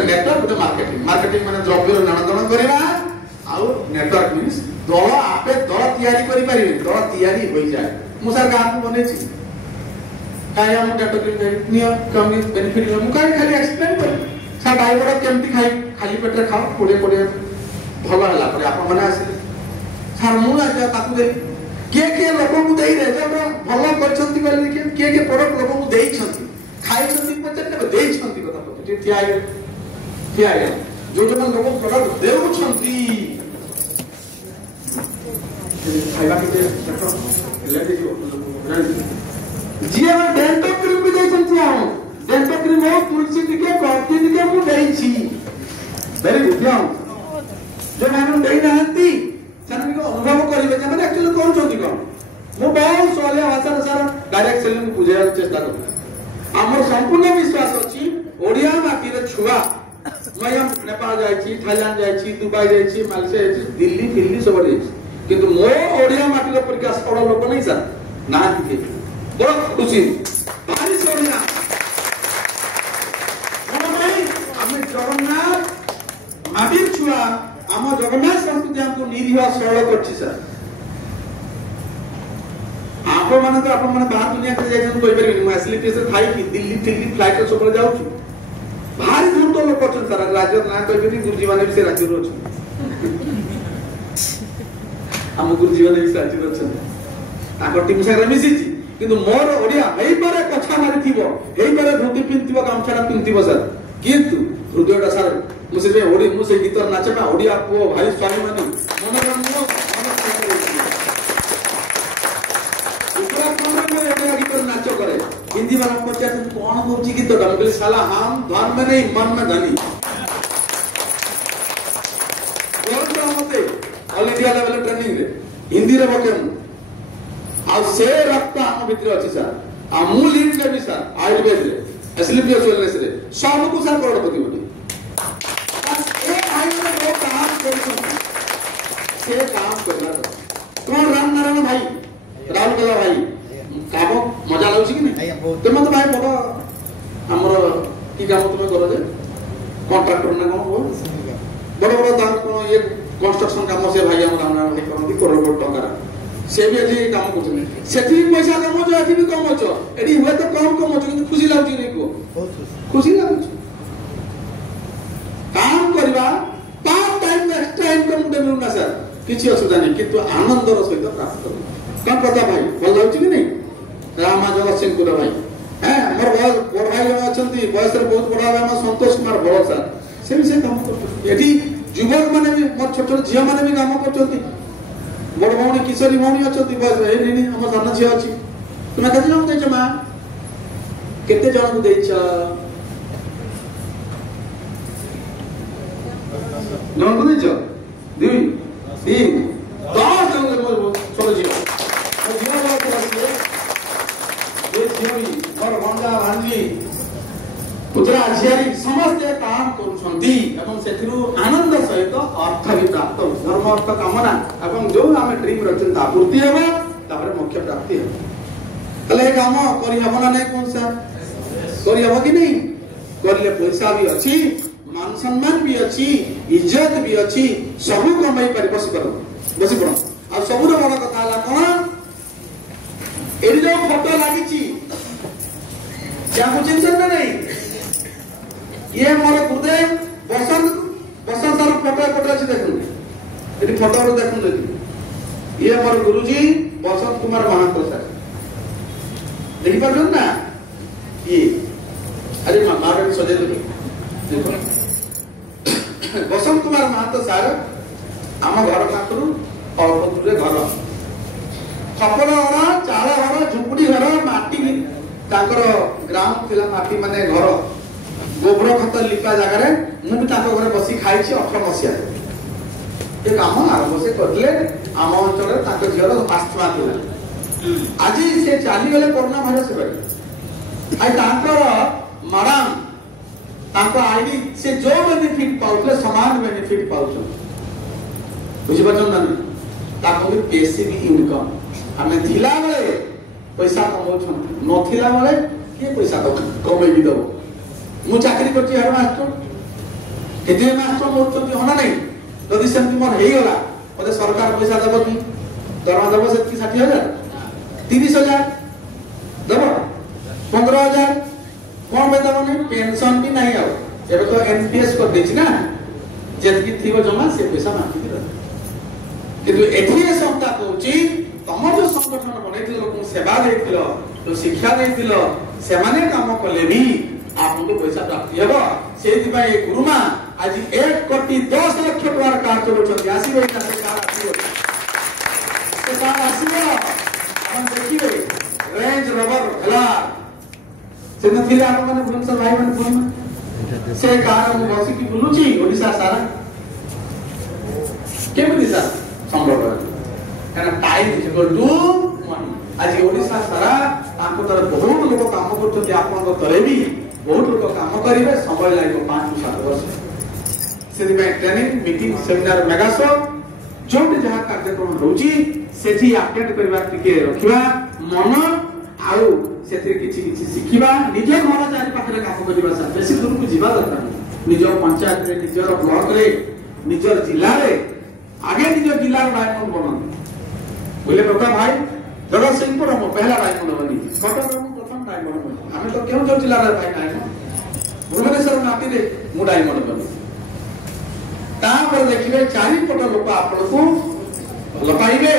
गोटे नेटवर्क गोटे marketing marketing माने द्रव्य नणदन करबा आउ नेटवर्क मींस दल आपे दल तयारी करि परिबे दल तयारी होई जाय मु सर गां को बनेछि काय हम नेटवर्क निया कमी बेनिफिट मु काय खाली एक्सप्लेन कर सा डाइवर केमती खाई खाली पेट खाओ कोडे कोडे भलो हला पर आप माने आसे सर मु आजा ताकू दे के लोक को देई रे जब भलो करछंती कहले के प्रोडक्ट लोक को देई छंती खाई छंती पचन देई छंती कथा पति थिया जो जो लोक प्रोडक्ट देउ छंती खाइबा के ले दे जिया डेंटल क्रीम भी देई छंती आ डेंटल क्रीम हो तुलसी टिके कॉफी टिके मु देई छी वेरी गुड जो मैंने देई नहंती सनमी को अनुभव करिवे जे माने एक्चुअली कोन छंती कोन मु बहुत सोले भाषा अनुसार डायरेक्ट सेलिंग को बुझाय चेष्टा करू हमर संपूर्ण विश्वास अछि ओडिया माटी रे छुआ मैं हम नेपाल जाय छी थाईलैंड जाय छी दुबई जाय छी मालयसिया जाय छी दिल्ली सब जाय छी किंतु मो ओडिया माटी रे परिका सड़ लोक नहीं सर ना दिखे बहुत खुशी भारी सोनिया हम जगन्नाथ माटी छुआ आम जगन्नाथ संस्कृति हमको निरीह सरल करछि सर आप माने तो आपण माने बाहर दुनिया के जायछन कोइ परबे मु फैसिलिटी से थाई कि दिल्ली फ्लाइट सब जाउ छु भारी दूर तो लोक छन सर राज्य ना कोइ भी गुरुजी माने भी से राज्य रो छु हम गुरुजी माने भी राज्य रो छन ताको टीम से मिसी छी किंतु मोर ओडिया एई परे कछा मारि थिबो एई परे धोती पिंतिबो गामछारा पिंतिबो सर किंतु हृदयटा सर मुझे ओडी मुझे गीत नाचना ओडिया पो भाई स्वामी माने मनोरंजन उत्तराखंड में ओडिया गीत नाचो करे हिंदी वाला पचा तुम कौन होची गीत दा बोले साला हम धन में नहीं मन में धनी बोल तो मते ऑल इंडिया लेवल ट्रेनिंग रे हिंदी रे बकेम आ से रक्त हम भीतर अछि सर आ मूल लीड भी सर आयुर्वेद रे स्लीपियस वेलनेस रे सब को सर करोड़पति बोली से काम करला कौन राम नारायण भाई राहुल कला भाई काम मजा लाउछि कि नहीं तुम तो भाई बड़ हमर की काम तुम करो जे कॉन्ट्रैक्टर ना कोन हो बड़ बड़ दाम कोन ये कंस्ट्रक्शन काम से भाई हम राम नारायण भाई करन करोड़ टका से भी एठी काम करछन सेठी पैसा कम जो एठी भी कम छ एठी हुए तो कम कम छ কিন্তু खुशी लाउछि नहीं को खुशी लाउछि काम करबा पार्ट टाइम एक्स्ट्रा इनकम दे मिलना सर किछि असुविधा नहीं किंतु आनंदर सहित प्राप्त करू कौन पता भाई भल लाउछि कि नहीं रामा जगत सिंह पुर भाई हैं हमर बड़ भाई अछंती बयस रे बहुत बड़ा भाई हम संतोष कुमार बड़ सर से भी से काम करछन एठी युवक माने भी मोर छोट छोट झिया माने भी काम करछंती बड़ भौणी किशोरी भौणी अछंती बयस ए नहीं हमर साना झिया अछि तुमे कते जन देछ मां केते जन को देछ जन को देछ 2 3 10 जन मोर छोट झिया झिया बात আছে ये झिया मोर भंजा भांजी पुत्रा झियारी समस्त काम करूछंती एवं सेथिरु आनंद सहित अर्थ भी प्राप्त धर्म अर्थ कामना एवं जो हम ड्रीम रचन ता पूर्ति हेबा तापर मोक्ष प्राप्ति हेबा तले काम करि हबना नै कोन सा करि हबो कि नहीं करले पैसा भी अछि मान सम्मान भी अछि इज्जत भी अछि सब कमाई पारि बस पड़ो आ सबुर बड़ कथा ला कोन एरि जो फोटो लागि छी क्या मुझे चिंता नहीं ये मोर गुरुदेव बसंत सर फोटो फोटो अच्छी देखो ये फोटो रो देखो देखी ये मोर गुरुजी बसंत कुमार महातो सर देखि पाछन ना ये अरे मामा रे सजे देखो बसंत कुमार महातो सर आम घर पाखरु अल्प दूर घर छपर घर चाल घर झुपड़ी घर माटी ताकर ग्राउंड थिला माटी माने घर गोबर खत लिपा जगह मु भी ताको घरे बसी खाई छी 18 मसिया ए काम आरंभ से करले आम अंचल ताको झियर आस्थमा थिला आज से चाली गले कोरोना भाइरस बे आई ताकर मैडम ताको आईडी से जो बेनिफिट पाउले समान बेनिफिट पाउछ बुझि बचन ना ताको भी पैसिव इनकम हमें थिला बेले पैसा कमाउछन नथिला बेले के पैसा कमाई भी दबो मु चाकरी करछि हर मास्टर केते मास्टर मोरचंती होना नहीं जदि सेमती मोर हेई गला मते सरकार पैसा देबो कि दरमा देबो से 60,000 30,000 देबो 15,000 कोन बे देबो नहीं पेंशन भी नहीं आउ एबे तो एनपीएस कर देछि ना जेतकी थिबो जमा से पैसा मांगी दे किंतु एठी संस्था कहूची तुम जो संगठन बनैथिल लोक सेवा देथिल जो शिक्षा देथिल से माने काम कले भी आपको पैसा प्राप्ति हेबो सेति भाई गुरुमा आज 1,10,00,000 टका कार्ड चलोछन आसीबे का सरकार आसीबे सरकार आसीबे हम देखिबे रेंज रोवर भला से नथिले आप माने भुवनेश्वर भाई माने फोन से कार हम बसी की बुलुची ओडिसा सारा केमि दिसा संभव है time is equal to money आज ओडिसा सारा आपको तर बहुत लोग काम करते आपन को तले भी बहुत लोग काम करिवे समय लागो 5 से 7 वर्ष सेति में training meeting seminar mega show जोट जहा कार्यक्रम होउची सेठी अपडेट करबा टिके रखिबा मन आउ सेति किछि किछि सिखिबा निजे घर चारि पाखरे काम करबा सा बेसी दूर को जीवा दरकार निज पंचायत रे निजर ब्लॉक रे निजर जिल्ला रे आगे निज जिल्ला रो डायमंड बनन बोले प्रताप भाई जगतसिंहपुर हम पहला डायमंड बनी कटक रो प्रथम डायमंड बनी हमें तो केउ जो जिल्ला रे भाई डायमंड भुवनेश्वर माटी रे मु डायमंड बनी ता पर देखिबे चारि पट लोक आपन को भल पाइबे